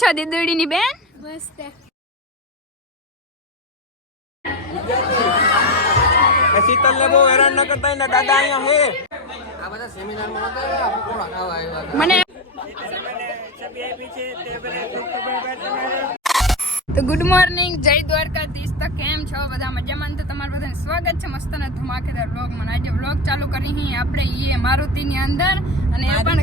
છો દીદુડીની બેન? મસ્ત. શીતલ ને બહુ હેરાન ન કરતા ને દાદા અહીંયા હે. આ બધા સેમિનારમાં હતા પકોડા ખાવા આવ્યા મને તો ગુડ મોર્નિંગ, જય દ્વારકાધીશ. તો કેમ છો બધા? મજામાં? તો તમારું બધાને સ્વાગત છે મસ્ત ને ધમાકેદાર વ્લોગમાં. આજે વ્લોગ ચાલુ કરી આપણે એ મારુતિની અંદર અને એ પણ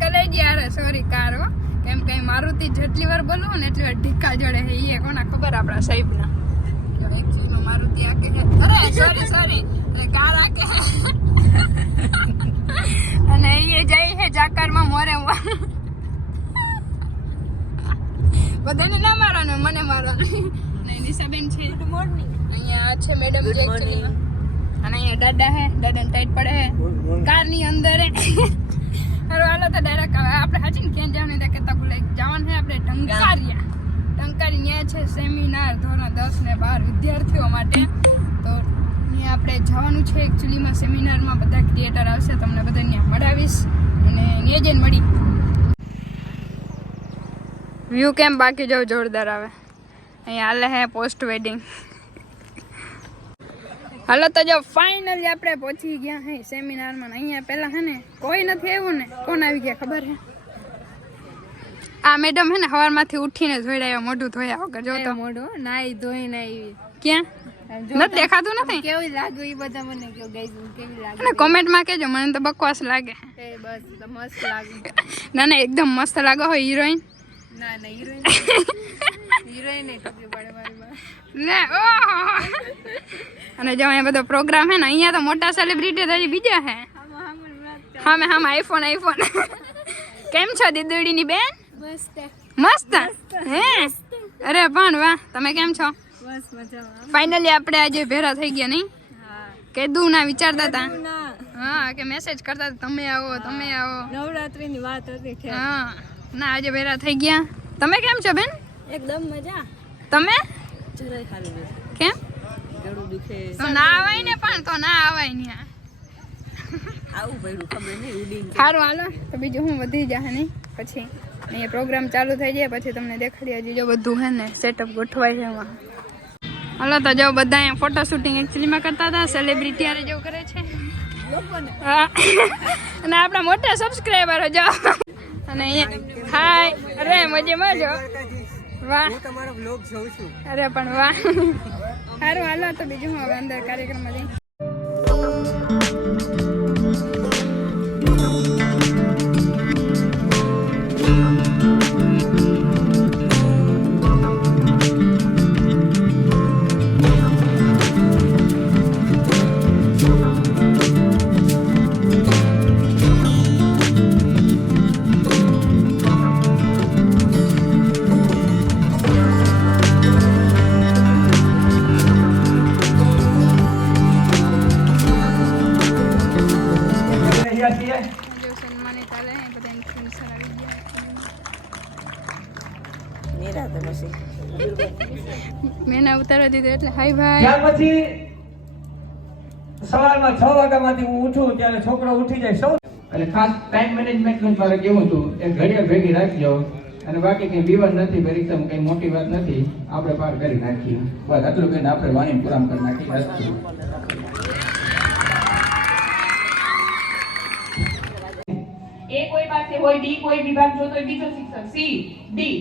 કલેજી યાર સોરી કારો, કેમ કે મારુતિ જેટલી વાર બોલવું ને એટલી વાર ઢીકા જોડે છે. એ કોના ખબર? આપણા સાહેબના. એકચ્યુઅલીમાં મારુતિ આ કે અરે સોરી કાર આ કે અને એ જાય છે જાકારમાં મોરે બધાને ના મારવાનું, મને મારવાનું. અને નિશાબેન છે. Good morning. અહીંયા છે મેડમ જે એકચ્યુઅલી, અને અહીંયા દાદા હે, દાદાને ટાઈટ પડે હે કારની અંદર. હાલો તો ડાયરેક્ટ આપણે હાચીને ક્યાં જવાનું ત્યાં કહેતા બોલે જવાનું છે આપણે ટંકારી ત્યાં છે સેમિનાર ધોરણ 10 ને 12 વિદ્યાર્થીઓ માટે. તો ત્યાં આપણે જવાનું છે એકચ્યુઅલીમાં સેમિનારમાં. બધા ક્રિએટર આવશે, તમને બધા ત્યાં મળાવીશ અને ત્યાં જઈને મળી. વ્યૂ કેમ બાકી જાવ જોરદાર આવે. અહીંયા હાલે હે પોસ્ટ વેડિંગ. હાલો તો જો ફાઇનલી આપણે પહોંચી ગયા હે સેમિનારમાં. અહીંયા પહેલા હે ને કોઈ નથી આવ્યું ને. કોણ આવી ગયા ખબર હે? આ મેડમ હે ને સવારમાંથી ઉઠીને ધોઈડાયો, મોઢું ધોયા વગર. જો તો મોઢું નાઈ ધોઈને આવી. ક્યાં નથી દેખાતું? નથી. કેવી લાગ્યું એ બધા મને કયો ગાઈસ, કેવી લાગે અને કોમેન્ટમાં કહેજો. મને તો બકવાસ લાગે. એ બસ મસ્ત લાગે. ના એકદમ મસ્ત લાગે હોય હિરોઈન. ના હિરોઈન હિરોઈન ટપલી પડે મારી ને અને જો અહીંયા બધો પ્રોગ્રામ હે ને, અહીંયા તો મોટા સેલિબ્રિટી હજી બીજા હે. હા આઈફોન કેમ છો દીદુડીની બેન? મસ્ત હે? અરે પણ વાહ, તમે કેમ છો? બસ મજામાં. ફાઇનલી આપણે આજે ભેરા થઈ ગયા નહીં? કીધું ના વિચારતા હતા. હા કે મેસેજ કરતા હતા તમે આવો. નવરાત્રીની વાત હતી. હા ના આજે ભેરા થઈ ગયા. તમે કેમ છો બેન? એકદમ મજા. તમે જરાય ખાલી નથી. કેમ? ગળું દુખે. તો ના આવાય ને, પણ તો ના આવાય ને. આવું પડ્યું ખબર નહીં ઉડીને. સારું હાલો તો બીજું હું વધી જાય નહીં. પછી અહીંયા પ્રોગ્રામ ચાલુ થઈ જાય પછી તમને દેખાડી. હજી જો બધું હે ને સેટઅપ ગોઠવાય છે એમાં. હાલો તો જો બધા અહીંયા ફોટો શૂટિંગ એકચ્યુઅલીમાં કરતા હતા. સેલિબ્રિટી આરે જેવું કરે છે. હા અને આપણા મોટા સબસ્ક્રાઈબરો જો. અને અહીંયા હાય. અરે મજામાં જો. વાહ તમારો વ્લોગ જોઉં છું. અરે પણ વાહ. સારું હાલો તો બીજું હું હવે અંદર કાર્યક્રમમાં જઈ. મેં ઉતારવા દીધું એટલે હાય ભાઈ. ત્યાર પછી સવારમાં 6 વાગ્યામાંથી હું ઉઠું ત્યારે છોકરો ઉઠી જાય સૌ. એટલે ખાસ ટાઈમ મેનેજમેન્ટ નું મારે કેવું હતું, એક ઘડિયાળ ભેગી રાખજો અને બાકી કઈ વિવાદ નથી, પરીક્ષામાં કઈ મોટી વાત નથી, આપણે પાર કરી નાખીએ. બસ આટલું કહીને આપણે વાણી પૂરા કરી નાખીએ. એ કોઈ પાસે હોય, બી કોઈ વિભાગ જોતો હોય, બીજો શિક્ષક, સી ડી.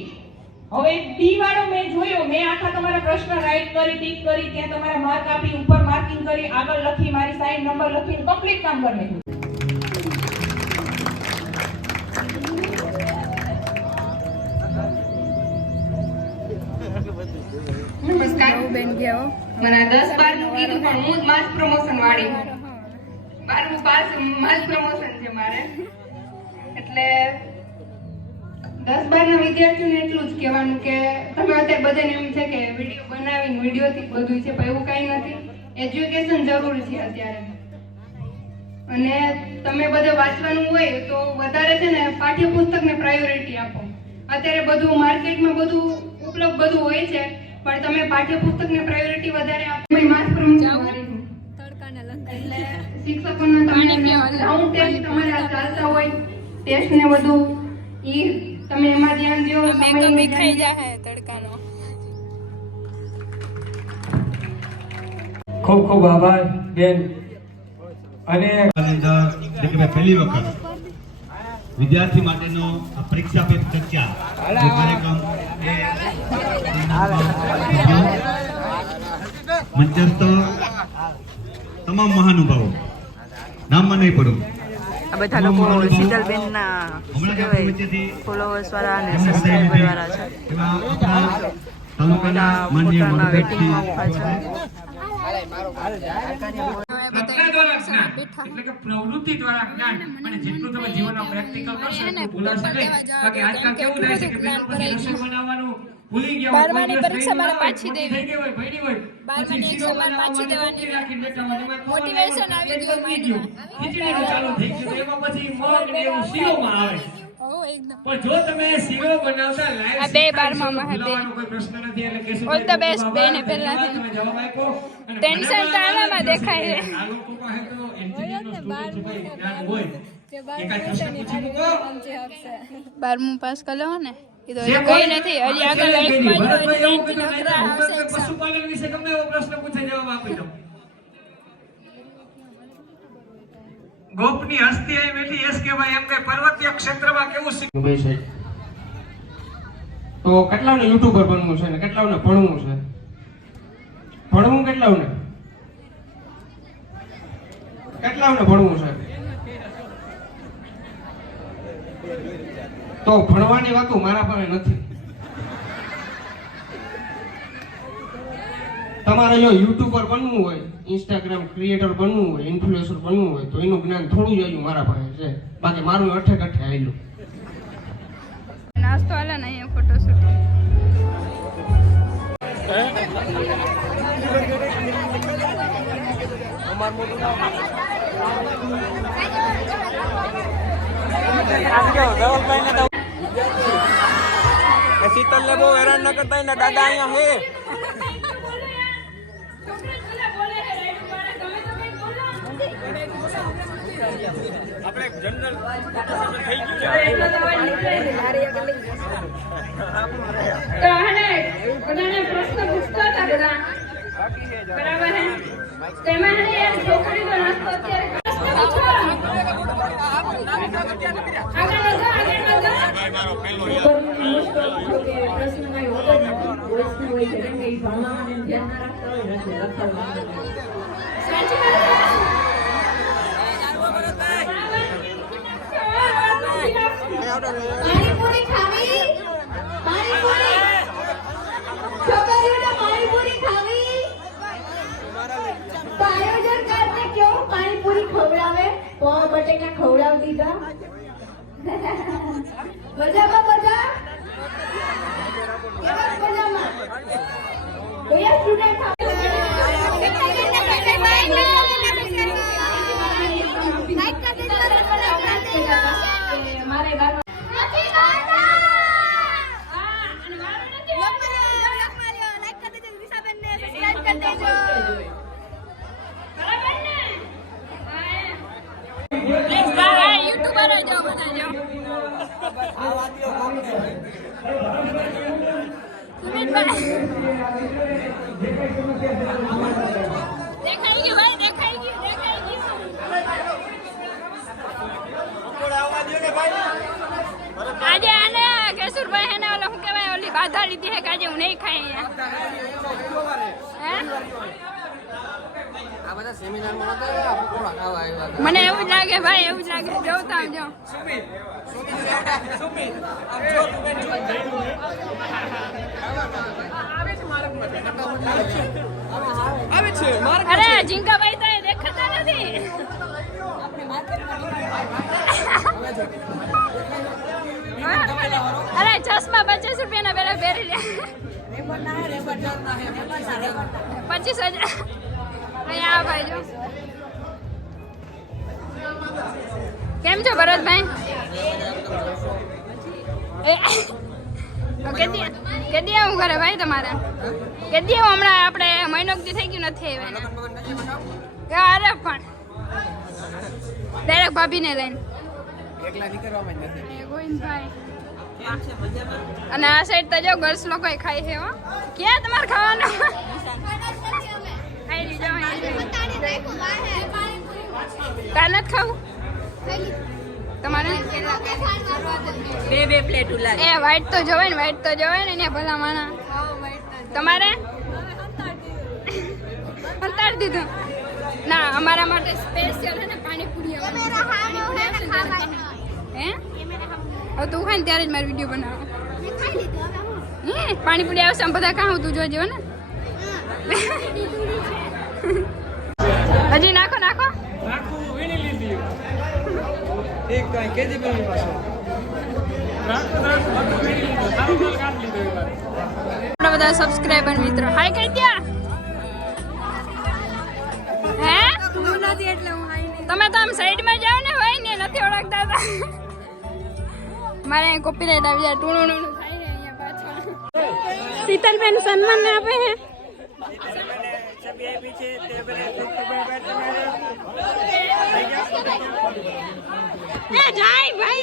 હવે ડી વાળો મેં જોયો, મેં આખા તમારા પ્રશ્ન રાઈટ કરી, ટીક કરી, ત્યાં તમારા માર્ક આપી, ઉપર માર્કિંગ કરી, આગળ લખી, મારી સાઈન નંબર લખીને કમ્પ્લીટ કામ કરી નાખ્યું. નમસ્કાર બેન ગયા હો. મને 10-12 નું કીધું પણ હું જ માસ પ્રમોશન વાળી. 12મું પાસ માસ પ્રમોશન છે મારે. એટલે 10-12 ના વિદ્યાર્થીઓને એટલું જ કહેવાનું કે તમે અત્યારે બધાને એમ છે કે વિડીયો બનાવીને વિડીયોથી બધું છે, પણ એવું કાંઈ નથી. એજ્યુકેશન જરૂરી છે અત્યારે. અને તમે બધે વાંચવાનું હોય તો વધારે છે ને પાઠ્યપુસ્તકને પ્રાયોરિટી આપો. અત્યારે બધું માર્કેટમાં બધું ઉપલબ્ધ બધું હોય છે, પણ તમે પાઠ્યપુસ્તકને પ્રાયોરિટી વધારે આપો. માસ પ્રમોશન વાળી છું. તડકાના લંકા એટલે શિક્ષકોના તમે રાઉન્ડ ટેસ્ટ તમારે ચાલતા હોય, ટેસ્ટ ને બધું ઈ તમે એમાં ધ્યાન દો. મેકઅપ બી ખાઈ જાય તડકાનો. ખૂબ ખૂબ આભાર બેન. અને પહેલી વખત વિદ્યાર્થી માટેનો પરીક્ષા પે ચર્ચા કાર્યક્રમ મંચસ્થ તમામ મહાનુભાવો નામમાં નહીં પડું આ બધા લોકો શીતલબેનના ફોલોવર્સ વાળા અને સબસ્ક્રાઇબર વાળા છે. તાલુકાના માનનીય પોતાના વેટિંગમાં ઊભા છે. એટલે કે પ્રવૃત્તિ દ્વારા જ્ઞાન અને જેટલું તમે જીવનમાં પ્રેક્ટિકલ કરશો એટલું ભૂલાશે નહીં. બાકી આજકાલ કેવું થાય છે કે બેનો પછી રસોઈ બનાવવાનું ભૂલી ગયા હોય, બારમાની પરીક્ષા મારે પાછી દેવી. થઈ ગઈ હોય, ભણી હોય, બારમાની પછી શીરો exam મારે પાછી બનાવવાની દેવાની. મૂકી રાખીને બેઠા હોય, એમાં Motivation આવી ગયું ખીચડીનું ચાલુ થઈ ગયું, તો એમાં પછી મગ ને એવું શીરોમાં આવે. ઓ એકદમ પણ જો તમે શીરો બનાવતા live આ બે શીખવાડશો, બારમામાં હે બે. ભૂલાવાનો કોઈ પ્રશ્ન નથી. એટલે કહેશું All the best બેને પહેલાથી. તમે જવાબ આપ્યો અને Tension તો આમાં દેખાય છે. આ લોકો પાસે તો engineer નો student છે ભાઈ, જ્ઞાન હોય. એકાદ પ્રશ્ન પૂછી મૂકો. 12મું પાસ કરી લેવો ને એ તો હજી કઈ નથી. હજી આગળ લાઈફમાં જો હજી 19 અકરા આવશે exam. પશુપાલન વિશે ગમે એવો પ્રશ્ન પૂછે જવાબ આપી દો. ગોપની હસ્તી આવી બેઠી એસ કે ભાઈ એમ કે પર્વતીય ક્ષેત્રમાં કેવું શીખવું ભાઈ છે. તો કેટલાને યુટ્યુબર બનવું છે ને કેટલાને ભણવું છે? ભણવું કેટલાને ભણવું છે? તો ભણવાની વાતો મારા પાસે નથી. તમારે જો યુટ્યુબર બનવું હોય, ઇન્સ્ટાગ્રામ ક્રિએટર બનવું હોય, ઇન્ફ્લુએન્સર બનવું હોય તો એનું જ્ઞાન થોડું જ આવ્યું મારા પાસે છે. બાકી મારું અઠે કઠે આવેલું. નાસ્તો હાલે ને અહીંયા ફોટોશૂટ. શીતલ ને બહુ હેરાન ન કરતા એના દાદા અહીંયા હે. આપણે જનરલ થઈ ગયું તો હને બધાને પ્રશ્ન પૂછતા હતા બધા. બરાબર હે? તેમાં હે એક છોકરીનો નાસ્તો અત્યારે પ્રશ્ન પૂછો. આગળ વધો, આગળ વધો. સાચી વાત છે. પાણીપુરી ખાવી, પાણીપુરી છોકરીઓને પાણીપુરી ખાવી તો આયોજન કરને કેવું પાણીપુરી ખવડાવે, પાવ બટેકા ખવડાવી દીધા. મજામાં બધા કેવા મજામાં કયા સ્ટુડન્ટ મારે બાર યુટ્યુબર જાઓ બધા જાઓ. સુમિતભાઈ દેખાઈ ગયું ભાઈ, દેખાઈ ગયું, દેખાઈ ગયું. આજે આને કેશુરભાઈ હે ને ઓલો શું કહેવાય ઓલી બાધા લીધી હે કે આજે હું નહીં ખાઈ અહીંયા. હે? આ બધા સેમિનારમાં નતા આવ્યા, પકોડા ખાવા આવ્યા હતા. મને એવું જ લાગે ભાઈ, એવું જ લાગે. જોતા આવજો. આવે છે માર અરે ઝીંકાભાઈ તો દેખાતા નથી. અરે ચશ્મા 25 રૂપિયાના પેલા પહેરી લે. 25,000 અહીંયા ભાઈ જો. કેમ છો ભરતભાઈ? કેદી આવું કરે ભાઈ તમારે? કેદી આવું? હમણાં આપણે મહિનો થઈ ગયું નથી આવ્યા. અરે પણ ડાયરેક્ટ ભાભીને લઈને એકલા નીકળવામાં જ નથી. ગોવિંદભાઈ અને આ સાઈડ તો જો ગર્લ્સ લોકો ખાય છે હો. ક્યાં તમારે ખાવાનું? આઈ લીજો કાન જ ખાવું તમારે બે પ્લેટ ઉલાડી. એ વ્હાઈટ તો જોવે ને એને ભલા માણા. તમારે અંતાડી દીધું ના અમારા માટે સ્પેશિયલ છે ને પાણીપુરી હે હવે તું ખાય ને ત્યારે જ મારો વિડીયો બનાવો. પાણીપુરી આવશે આમ બધા ખાવું તું જોજો ને. હજી નાખો એક તો કેજી બની પાસે આપણા બધા સબસ્ક્રાઇબર મિત્રો હાય કહી દ્યા. હે તમે તો આમ સાઈડમાં જાઓ ને ભાઈ ને નથી ઓળખતા હતા. મારે કોપીરાઈટ આવી જાય ટૂણું થાય છે અહીંયા પાછળ. શીતલબેન સન્માન આપે છે. એ જાય ભાઈ